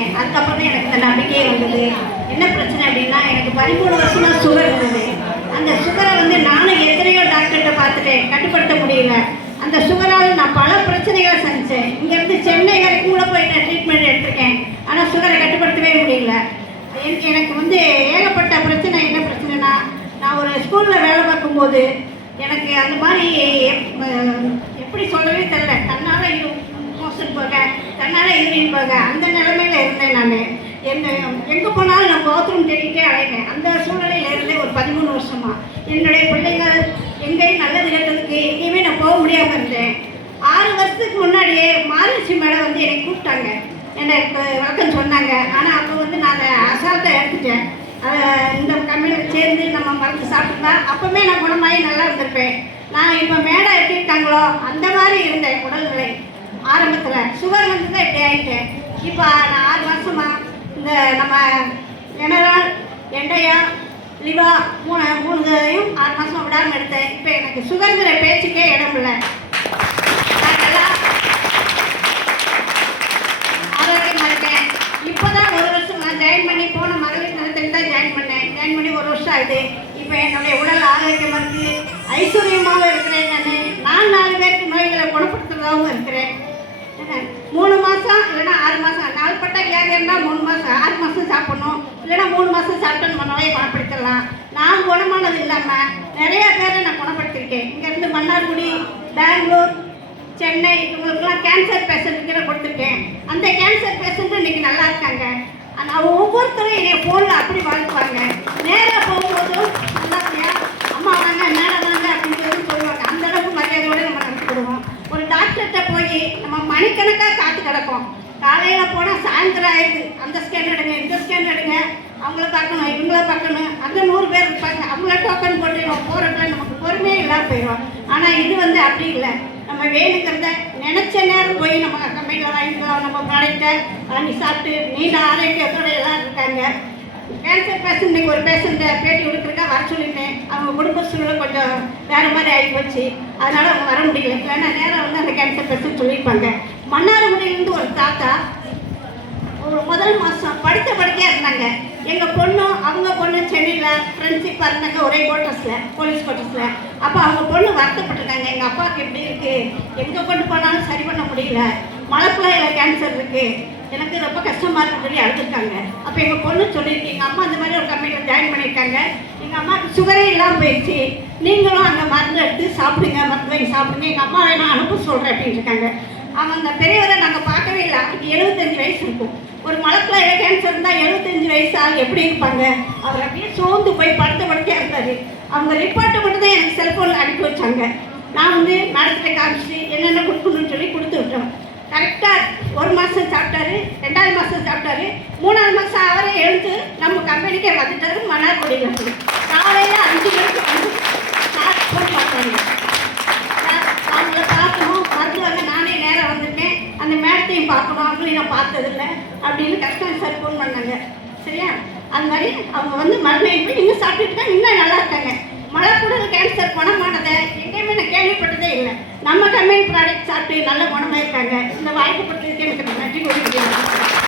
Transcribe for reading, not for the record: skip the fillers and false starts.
இருக்கேன். அதுக்கப்புறம் தான் எனக்கு இந்த நம்பிக்கையே வந்தது. என்ன பிரச்சனை அப்படின்னா, எனக்கு 13 வருஷமா சுகர் இருந்தது. அந்த சுகரை வந்து நானும் எத்தனையோ டாக்டர்கிட்ட பார்த்துட்டேன், கட்டுப்படுத்த முடியல. அந்த சுகரால் நான் பல பிரச்சனைகளை சந்தித்தேன். இங்கேருந்து சென்னை வரைக்கும் கூட போய் நான் ட்ரீட்மெண்ட் எடுத்திருக்கேன். ஆனால் சுகரை கட்டுப்படுத்தவே முடியல. எனக்கு வந்து ஏகப்பட்ட பிரச்சனை. என்ன பிரச்சனைனா, நான் ஒரு ஸ்கூலில் வேலை பார்க்கும்போது எனக்கு அந்த மாதிரி எப்படி சொல்லவே தெரியல. தன்னால் மோஷன் போக, தன்னால் யூரின் போக, அந்த நிலைமையில் இருந்தேன். நான் எங்கே போனாலும் நான் பாத்ரூம் தேடிக்கிட்டே அலைவேன். அந்த சூழ்நிலையில் இருந்தேன் ஒரு 13 வருஷமாக. என்னுடைய பிள்ளைங்கள் எங்கேயும் நல்லது கெட்டதுக்கு எங்கேயுமே நான் போக முடியாமல் இருந்தேன். 6 வருஷத்துக்கு முன்னாடியே மாரிசி மேடம் வந்து என்னை கூப்பிட்டாங்க, எனக்கு வழக்கம் சொன்னாங்க. ஆனால் அப்போ வந்து நான் அசால்ட்டாக எடுத்துட்டேன். இந்த கம்பெனியில் சேர்ந்து நம்ம மருந்து சாப்பிட்டுருந்தா அப்போவுமே நான் குணமாகி நல்லா இருந்திருப்பேன். நான் இப்போ மேடம் எப்படி இருக்காங்களோ அந்த மாதிரி இருந்தேன் உடல்நிலை. ஆரம்பத்தில் சுகர் வந்து தான் இப்படி ஆகிட்டேன். இப்போ நான் 6 வருஷமாக இந்த நம்ம ஜெனரல், எண்டையா, லிவா மூணுதையும் 6 மாதம் விடாமல் எடுத்தேன். இப்போ எனக்கு சுகருங்கிற பேச்சுக்கே இடம் இல்லை. நான் நல்லா ஆரோக்கியமாக இருக்கேன். இப்போ தான் 1 வருஷம் நான் ஜாயின் பண்ணி போன மகளிர் தினத்தில் தான் ஜாயின் பண்ணேன். ஜாயின் பண்ணி 1 வருஷம் ஆகுது. இப்போ என்னுடைய உடல் ஆரோக்கியமாக இருக்குது, ஐஸ்வர்யமாகவும் இருக்கிறேன். நான் 4 பேருக்கு நோய்களை குணப்படுத்துறதாகவும் இருக்கிறேன். 3 மாதம் இல்லைன்னா 6 மாதம், நாள்பட்ட வியாதி இருந்தால் 3 மாதம் 6 மாதம் சாப்பிடணும், இல்லைன்னா 3 மாதம் சாப்பிட்டு நம்ம நோயை குணப்படுத்திடலாம். நான் குணமானது இல்லாமல் நிறைய பேரை நான் குணப்படுத்திருக்கேன். இங்கேருந்து மன்னார்குடி, பெங்களூர், சென்னை இவங்களுக்குலாம் கேன்சர் பேஷண்ட்டுக்கு நான் கொடுத்துருக்கேன். அந்த கேன்சர் பேஷண்ட்டு இன்றைக்கி நல்லா இருக்காங்க. ஆனால் ஒவ்வொருத்தரும் என்னை ஃபோனில் அப்படி வாழ்த்துவாங்க. நேராக போகும்போதும் நல்லா இருக்கியா, அம்மா வாங்க, மேலே வாங்க அப்படிங்கிறது சொல்லுவாங்க. அந்தளவுக்கு மரியாதையோடு நம்ம நடத்திவிடுவோம். ஒரு டாக்டர்கிட்ட போய் நம்ம மணிக்கணக்காக காத்து கிடப்போம். காலையில் போனால் சாயந்தரம் ஆயிடுது. அந்த ஸ்கேன் எடுங்க, இந்த ஸ்கேன் எடுங்க, அவங்கள பார்க்கணும், இவங்கள பார்க்கணும். அந்த 100 பேர் இருப்பாங்க, அவங்கள டோக்கன் போட்டு போகிறப்ப நமக்கு பொறுமையே இல்லாமல் போயிடும். ஆனால் இது வந்து அப்படி இல்லை. நம்ம வேணுங்கிறத நினச்ச நேரம் போய் நம்ம கம்பெனியில் வாங்கிக்கலாம். நம்ம ப்ராடக்டை வாங்கி சாப்பிட்டு நீண்ட ஆரோக்கியத்தோடு எல்லாம் இருக்காங்க. கேன்சர் பேஷண்ட் இன்றைக்கி ஒரு பேஷண்ட்டை பேட்டி கொடுத்துருக்கா, வர சொல்லிட்டேன். அவங்க குடும்ப சூழ்நிலை கொஞ்சம் வேறு மாதிரி ஆகி போச்சு, அதனால் அவங்க வர முடியல. இல்லைன்னா நேரம் வந்து அந்த கேன்சர் பேஷண்ட் சொல்லியிருப்பாங்க. மன்னார்குடியிலேருந்து ஒரு தாத்தா ஒரு முதல் மாதம் படுக்கையாக இருந்தாங்க. எங்கள் பொண்ணும் அவங்க பொண்ணு சென்னையில் ஃப்ரெண்ட்ஷிப்பாக இருந்தாங்க, ஒரே குவார்ட்டர்ஸில், போலீஸ் குவார்ட்டர்ஸில். அப்போ அவங்க பொண்ணு வருத்தப்பட்டிருக்காங்க, எங்கள் அப்பாவுக்கு எப்படி இருக்குது, எங்கே கொண்டு போனாலும் சரி பண்ண முடியல, மலைக்குள்ளாயில் கேன்சர் இருக்குது, எனக்கு ரொம்ப கஷ்டமாக இருக்குன்னு சொல்லி அழுதுருக்காங்க. அப்போ எங்கள் பொண்ணு சொல்லியிருக்கு, எங்கள் அம்மா அந்த மாதிரி ஒரு கம்பெனியில் ஜாயின் பண்ணியிருக்காங்க, எங்கள் அம்மாவுக்கு சுகரே இல்லாமல் போயிடுச்சு, நீங்களும் அங்கே மருந்து எடுத்து சாப்பிடுங்க, மருந்து வாங்கி சாப்பிடுங்க, எங்கள் அம்மாவை நான் அனுப்ப சொல்கிறேன் அப்படின்னு இருக்காங்க. அவங்க அந்த பெரியவரை நாங்கள் பார்க்கவே இல்லை. அவருக்கு 75 வயசு இருக்கும். ஒரு மலக்குள்ளாயில் கேன்சர் இருந்தால் 75 வயசு ஆள் எப்படி இருப்பாங்க? அவர் அப்படியே சோர்ந்து போய் படுக்கையாக இருந்தார். அவங்க ரிப்போர்ட்டை மட்டும் தான் எனக்கு செல்ஃபோனில் அனுப்பி வச்சாங்க. நான் வந்து மேடத்தை காமிச்சு என்னென்ன கொடுக்கணும்னு சொல்லி கொடுத்து விட்டோம். கரெக்டாக 1 மாதம் சாப்பிட்டாரு, 2வது மாதம் சாப்பிட்டாரு, 3வது மாதம் அவரே எழுந்து நம்ம கம்பெனிக்கே வந்துட்டாரு. மன்னார்குடியில் காலையில் 5 மணிக்கு வந்து ஃபோன் பார்த்தாங்க. அவங்கள பார்க்கணும், மருத்துவங்க நானே நேராக வந்திருக்கேன், அந்த மேடத்தையும் பார்க்கணும், அவங்களையும் நான் பார்த்ததில்லை அப்படின்னு கஸ்டமர் சார் ஃபோன் பண்ணாங்க. சரியா? அது மாதிரி அவங்க வந்து மருந்தை போய் இன்னும் சாப்பிட்டுட்டு தான் இன்னும் நல்லா இருக்காங்க. மலைக்குடல் கேன்சர் குணமானதை எங்கேயுமே நான் கேள்விப்பட்டதே இல்லை. நம்ம கம்பெனி ப்ராடக்ட் சாப்பிட்டு நல்ல குணமாயிருக்காங்க. இந்த வாய்ப்பு படுறதுக்கு எனக்கு நன்றி கூறியிருக்கேன்.